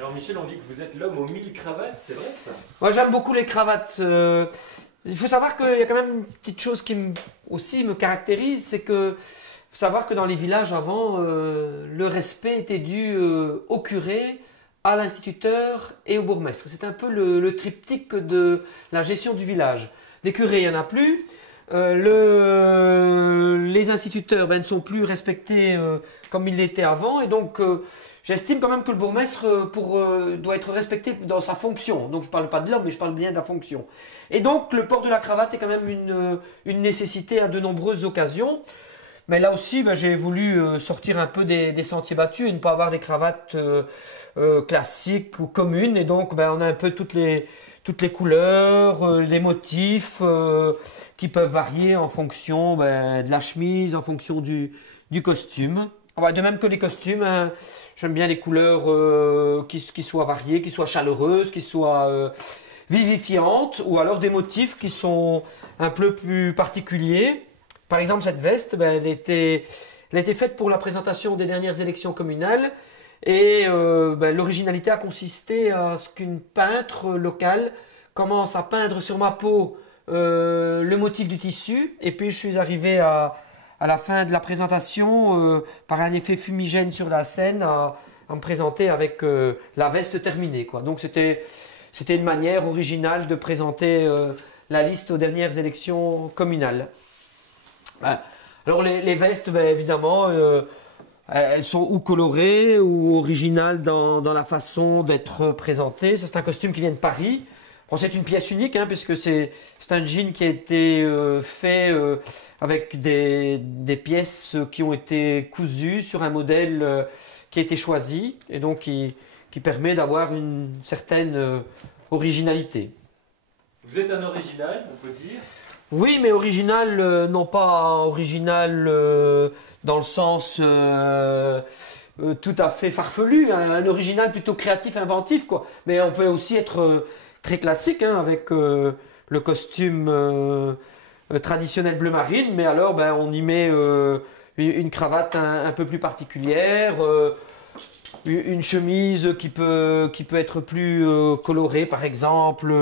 Alors Michel, on dit que vous êtes l'homme aux 1000 cravates, c'est vrai ça? Moi j'aime beaucoup les cravates. Il faut savoir qu'il y a quand même une petite chose qui aussi me caractérise, c'est que faut savoir que dans les villages avant, le respect était dû au curé, à l'instituteur et au bourgmestre. C'est un peu le triptyque de la gestion du village. Des curés, il n'y en a plus. Les instituteurs ne sont plus respectés comme ils l'étaient avant. Et donc, j'estime quand même que le bourgmestre doit être respecté dans sa fonction. Donc, je ne parle pas de l'homme, mais je parle bien de la fonction. Et donc, le port de la cravate est quand même une nécessité à de nombreuses occasions. Mais là aussi, j'ai voulu sortir un peu des sentiers battus et ne pas avoir des cravates classiques ou communes. Et donc, on a un peu toutes les couleurs, les motifs qui peuvent varier en fonction de la chemise, en fonction du costume. De même que les costumes, hein, j'aime bien les couleurs qui soient variées, qui soient chaleureuses, qui soient vivifiantes, ou alors des motifs qui sont un peu plus particuliers. Par exemple, cette veste, elle a été faite pour la présentation des dernières élections communales et l'originalité a consisté à ce qu'une peintre locale commence à peindre sur ma peau le motif du tissu et puis je suis arrivé à la fin de la présentation par un effet fumigène sur la scène à me présenter avec la veste terminée, quoi. Donc c'était une manière originale de présenter la liste aux dernières élections communales. Alors les vestes, évidemment, elles sont ou colorées ou originales dans la façon d'être présentées. C'est un costume qui vient de Paris. Bon, c'est une pièce unique, hein, puisque c'est un jean qui a été fait avec des pièces qui ont été cousues sur un modèle qui a été choisi et donc qui permet d'avoir une certaine originalité. Vous êtes un original, on peut dire? Oui, mais original, non pas original dans le sens tout à fait farfelu, un original plutôt créatif, inventif, quoi. Mais on peut aussi être très classique, hein, avec le costume traditionnel bleu marine, mais alors on y met une cravate un peu plus particulière, une chemise qui peut être plus colorée, par exemple,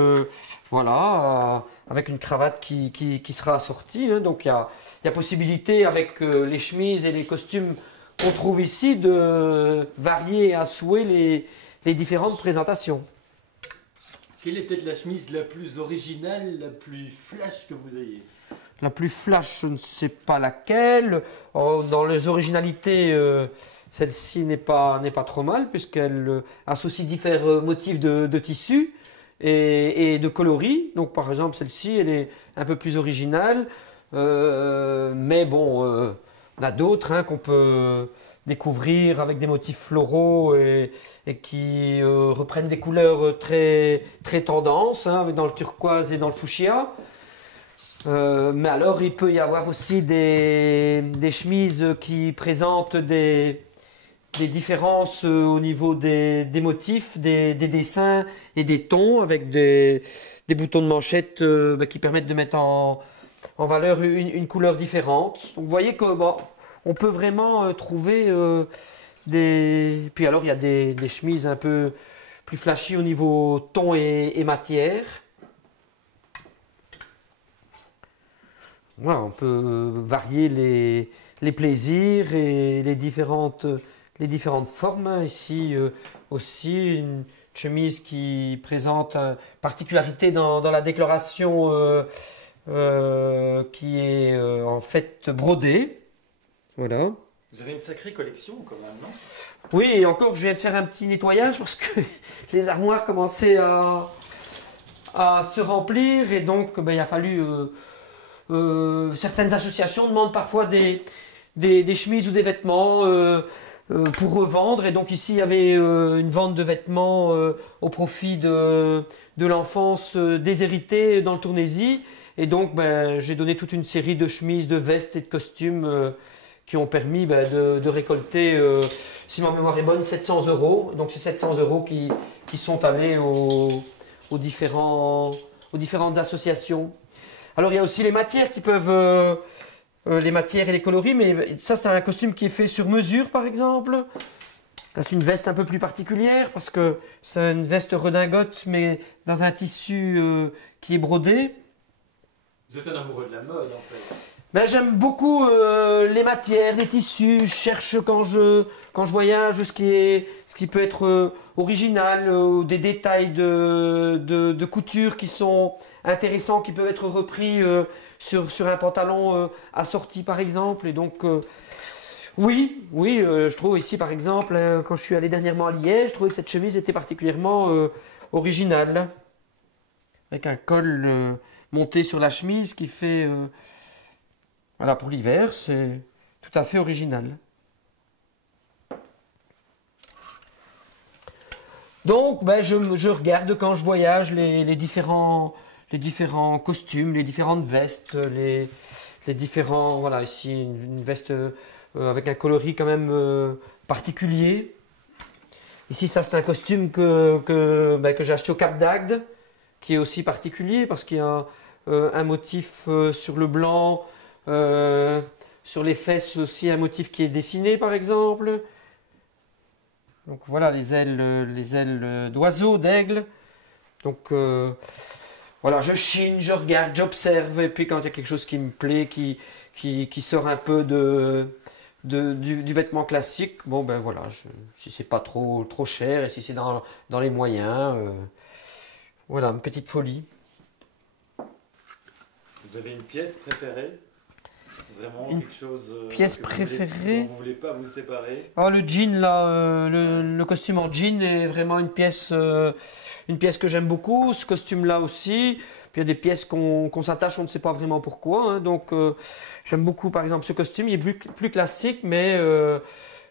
voilà. Avec une cravate qui sera assortie. Hein. Donc il y a possibilité avec les chemises et les costumes qu'on trouve ici de varier à souhait les différentes présentations. Quelle est peut-être la chemise la plus originale, la plus flash que vous ayez? La plus flash, je ne sais pas laquelle. Dans les originalités, celle-ci n'est pas trop mal puisqu'elle associe différents motifs de tissu. Et de coloris. Donc par exemple celle-ci elle est un peu plus originale, mais bon on a d'autres, hein, qu'on peut découvrir avec des motifs floraux et qui reprennent des couleurs très tendance, hein, dans le turquoise et dans le fuchsia. Mais alors il peut y avoir aussi des chemises qui présentent des différences au niveau des motifs, des dessins et des tons avec des boutons de manchette qui permettent de mettre en valeur une couleur différente. Donc vous voyez qu'on peut vraiment trouver des... Puis alors il y a des chemises un peu plus flashy au niveau ton et matière. Voilà, on peut varier les plaisirs et les différentes formes. Ici aussi une chemise qui présente une particularité dans la décoration qui est en fait brodée. Voilà. Vous avez une sacrée collection quand même, non? Oui, et encore je viens de faire un petit nettoyage parce que les armoires commençaient à se remplir et donc il a fallu... certaines associations demandent parfois des chemises ou des vêtements pour revendre et donc ici il y avait une vente de vêtements au profit de l'enfance déshéritée dans le Tournaisis et donc j'ai donné toute une série de chemises, de vestes et de costumes qui ont permis de récolter, si ma mémoire est bonne, 700 €. Donc c'est 700 € qui sont allés aux différentes associations. Alors il y a aussi les matières qui peuvent... les matières et les coloris, mais ça c'est un costume qui est fait sur mesure par exemple. C'est une veste un peu plus particulière parce que c'est une veste redingote mais dans un tissu qui est brodé. Vous êtes un amoureux de la mode en fait. Ben, j'aime beaucoup les matières, les tissus. Je cherche quand je voyage ce qui peut être original, des détails de couture qui sont intéressants, qui peuvent être repris sur un pantalon assorti par exemple. Et donc oui, je trouve ici par exemple, quand je suis allé dernièrement à Liège, je trouvais que cette chemise était particulièrement originale. Avec un col monté sur la chemise qui fait... voilà, pour l'hiver, c'est tout à fait original. Donc, ben, je regarde quand je voyage les différents costumes, les différentes vestes, les différents... Voilà, ici, une veste avec un coloris quand même particulier. Ici, ça, c'est un costume que j'ai acheté au Cap d'Agde, qui est aussi particulier parce qu'il y a un motif sur le blanc, sur les fesses aussi un motif qui est dessiné par exemple. Donc voilà les ailes d'oiseau, d'aigle. Donc voilà, je chine, je regarde, j'observe et puis quand il y a quelque chose qui me plaît, qui sort un peu du vêtement classique, bon ben voilà, si c'est pas trop cher et si c'est dans les moyens, voilà, une petite folie. Vous avez une pièce préférée? Vraiment Une quelque chose pièce que préférée? dont vous voulez pas vous séparer? Oh, le jean là, le costume en jean est vraiment une pièce que j'aime beaucoup. Ce costume là aussi. Puis il y a des pièces qu'on s'attache, on ne sait pas vraiment pourquoi. Hein. Donc j'aime beaucoup par exemple ce costume. Il est plus classique, mais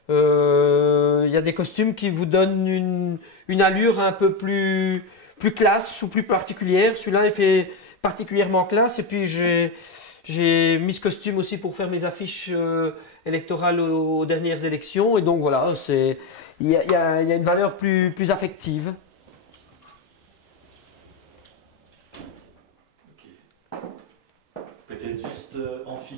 il y a des costumes qui vous donnent une allure un peu plus classe ou plus particulière. Celui-là il fait particulièrement classe. Et puis j'ai mis ce costume aussi pour faire mes affiches électorales aux dernières élections. Et donc voilà, il y a une valeur plus affective. Ok. Peut-être juste enfiler.